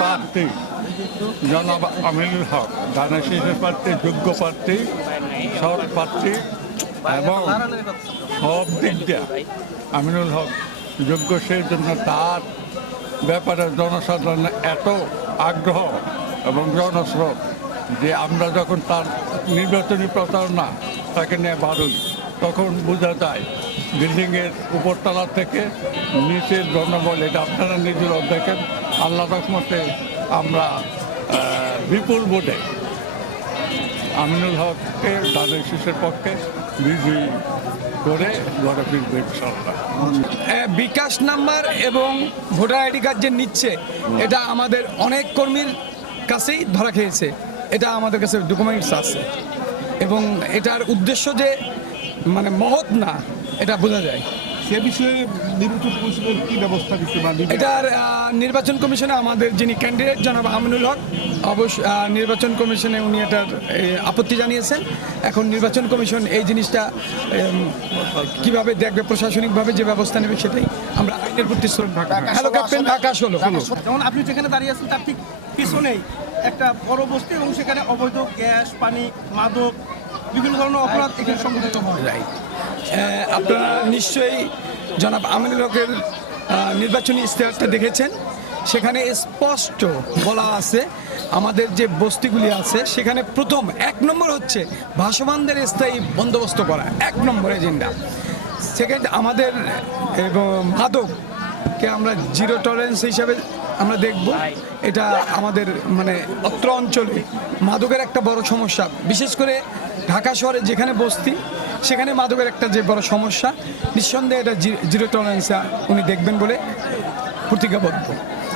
প্রার্থী জনাব আমিনুল হক, ধানের শীষের প্রার্থী, যোগ্য প্রার্থী, সৎ প্রার্থী এবং সব দিক দিয়ে আমিনুল হক যোগ্য। সেই জন্য তার ব্যাপারে জনসাধারণের এত আগ্রহ এবং জনস্রোত যে আমরা যখন তার নির্বাচনী প্রচারণা তাকে নিয়ে বাড়ি, তখন বোঝা যায় বিল্ডিংয়ের উপরতলা থেকে নিচের জনবল। এটা আপনারা নিজেরাও দেখেন। আল্লাহ রহমতে আমরা বিপুল ভোটে আমিনুল হককে ধানের শীষের পক্ষে বিজয়ী করে ঘরে ফিরবে ইনশাআল্লাহ। বিকাশ নাম্বার এবং ভোটার আইডি কার্ড যে নিচ্ছে, এটা আমাদের অনেক কর্মীর কাছেই ধরা খেয়েছে। এটা আমাদের কাছে ডকুমেন্টস আছে এবং এটার উদ্দেশ্য যে মানে মহৎ না, এটা বোঝা যায়। সে বিষয়ে নির্বাচন কমিশনের কি ব্যবস্থা দিচ্ছে? এটার নির্বাচন কমিশনে আমাদের যিনি ক্যান্ডিডেট জনাব আমিনুল হক, অবশ্য নির্বাচন কমিশনে উনি এটার আপত্তি জানিয়েছেন। এখন নির্বাচন কমিশন এই জিনিসটা কিভাবে দেখবে, প্রশাসনিকভাবে যে ব্যবস্থা নেবে সেটাই আমরা আইনের প্রতি শ্রদ্ধা। Hello captain, Dhaka 16। যেমন আপনি যেখানে দাঁড়িয়ে আছেন তার ঠিক পিছনেই একটা বড় বস্তি এবং সেখানে অবৈধ গ্যাস, পানি, মাদক, বিভিন্ন ধরনের অপরাধ এখানে সংঘটিত হয়। আপনারা নিশ্চয়ই জনাব আমিনুল হকের নির্বাচনী ইশতেহারটা দেখেছেন। সেখানে স্পষ্ট বলা আছে আমাদের যে বস্তিগুলি আছে সেখানে প্রথম 1 নম্বর হচ্ছে ভাসমানদের স্থায়ী বন্দোবস্ত করা, 1 নম্বর এজেন্ডা। সেকেন্ড, আমাদের এবং মাদককে আমরা জিরো টলারেন্স হিসাবে আমরা দেখব। এটা আমাদের মানে অত্র অঞ্চলে মাদকের একটা বড় সমস্যা, বিশেষ করে ঢাকা শহরে যেখানে বস্তি সেখানে মাদকের একটা যে বড় সমস্যা, নিঃসন্দেহে এটা জিরো টলারেন্স উনি দেখবেন বলে প্রতিজ্ঞাবদ্ধ।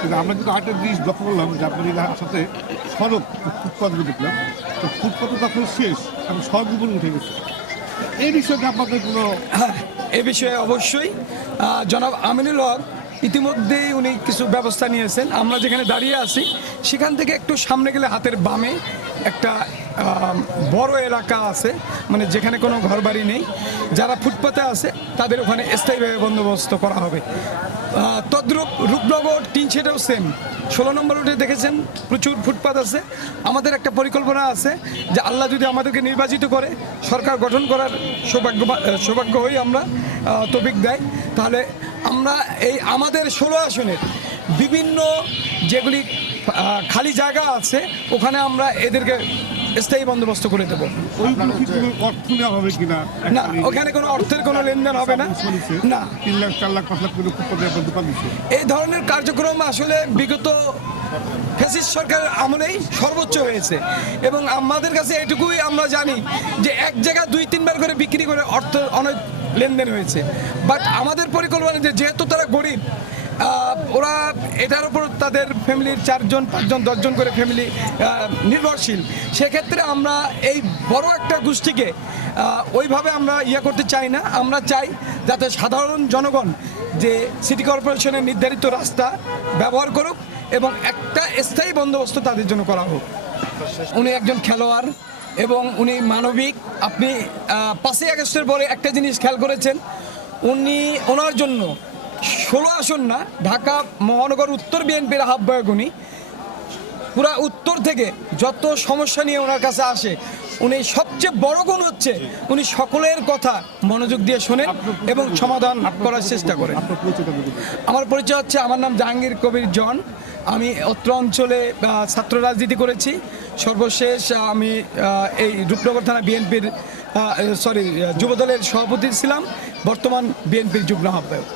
কিন্তু আমরা কিন্তু আরেকটা জিনিস লক্ষ্য করলাম যে আপনার সাথে সড়ক ফুটপাথগুলো দেখলাম, তো ফুটপাথ তখন শেষ এবং সড়কগুলো উঠে গেছে। এই বিষয়ে আপনাদের কোনো? হ্যাঁ, এ বিষয়ে অবশ্যই জনাব আমিনুল হক ইতিমধ্যেই উনি কিছু ব্যবস্থা নিয়েছেন। আমরা যেখানে দাঁড়িয়ে আছি সেখান থেকে একটু সামনে গেলে হাতের বামে একটা বড় এলাকা আছে, মানে যেখানে কোনো ঘরবাড়ি নেই, যারা ফুটপাতে আছে তাদের ওখানে স্থায়ীভাবে বন্দোবস্ত করা হবে। তদ্রূপ রূপনগর 3 সেটাও সেম। 16 নম্বর উঠে দেখেছেন প্রচুর ফুটপাত আছে। আমাদের একটা পরিকল্পনা আছে যে আল্লাহ যদি আমাদেরকে নির্বাচিত করে, সরকার গঠন করার সৌভাগ্য হই আমরা, তৌফিক দেয়, তাহলে আমরা এই আমাদের 16 আসনের বিভিন্ন যেগুলি খালি জায়গা আছে ওখানে আমরা এদেরকে স্থায়ী বন্দোবস্ত করে দেবো। ওইগুলো কি কোনো অর্থ নেওয়া হবে কিনা? না, ওখানে কোনো অর্থের কোনো লেনদেন হবে না। না, 3 লাখ 4 লাখ 5 লাখ করে ফুটপাতে আপনার দোকান দিচ্ছে। এই ধরনের কার্যক্রম আসলে বিগত ফ্যাসিস্ট সরকারের আমলেই সর্বোচ্চ হয়েছে এবং আমাদের কাছে এটুকুই আমরা জানি যে এক জায়গায় 2-3 বার করে বিক্রি করে অর্থ অনেক লেনদেন হয়েছে। বাট আমাদের পরিকল্পনা যেহেতু তারা গরিব, ওরা এটার উপর তাদের ফ্যামিলির 4 জন 5 জন 10 জন করে ফ্যামিলি নির্ভরশীল। সেক্ষেত্রে আমরা এই বড় একটা গোষ্ঠীকে ওইভাবে আমরা করতে চাই না। আমরা চাই যাতে সাধারণ জনগণ যে সিটি কর্পোরেশনের নির্ধারিত রাস্তা ব্যবহার করুক এবং একটা স্থায়ী বন্দোবস্ত তাদের জন্য করা হোক। উনি একজন খেলোয়াড় এবং উনি মানবিক। আপনি 5ই আগস্টের পরে একটা জিনিস খেয়াল করেছেন, ওনার জন্য 16 আসন না, ঢাকা মহানগর উত্তর বিএনপির আহ্বায়ক উনি। পুরা উত্তর থেকে যত সমস্যা নিয়ে ওনার কাছে আসে, উনি সবচেয়ে বড় গুণ হচ্ছে উনি সকলের কথা মনোযোগ দিয়ে শোনেন এবং সমাধান করার চেষ্টা করেন। আমার পরিচয় হচ্ছে, আমার নাম জাহাঙ্গীর কবির জন। আমি অত্র অঞ্চলে ছাত্র রাজনীতি করেছি। সর্বশেষ আমি এই রূপনগর থানা বিএনপির যুবদলের সভাপতি ছিলাম, বর্তমান বিএনপির যুগ্ম আহ্বায়ক।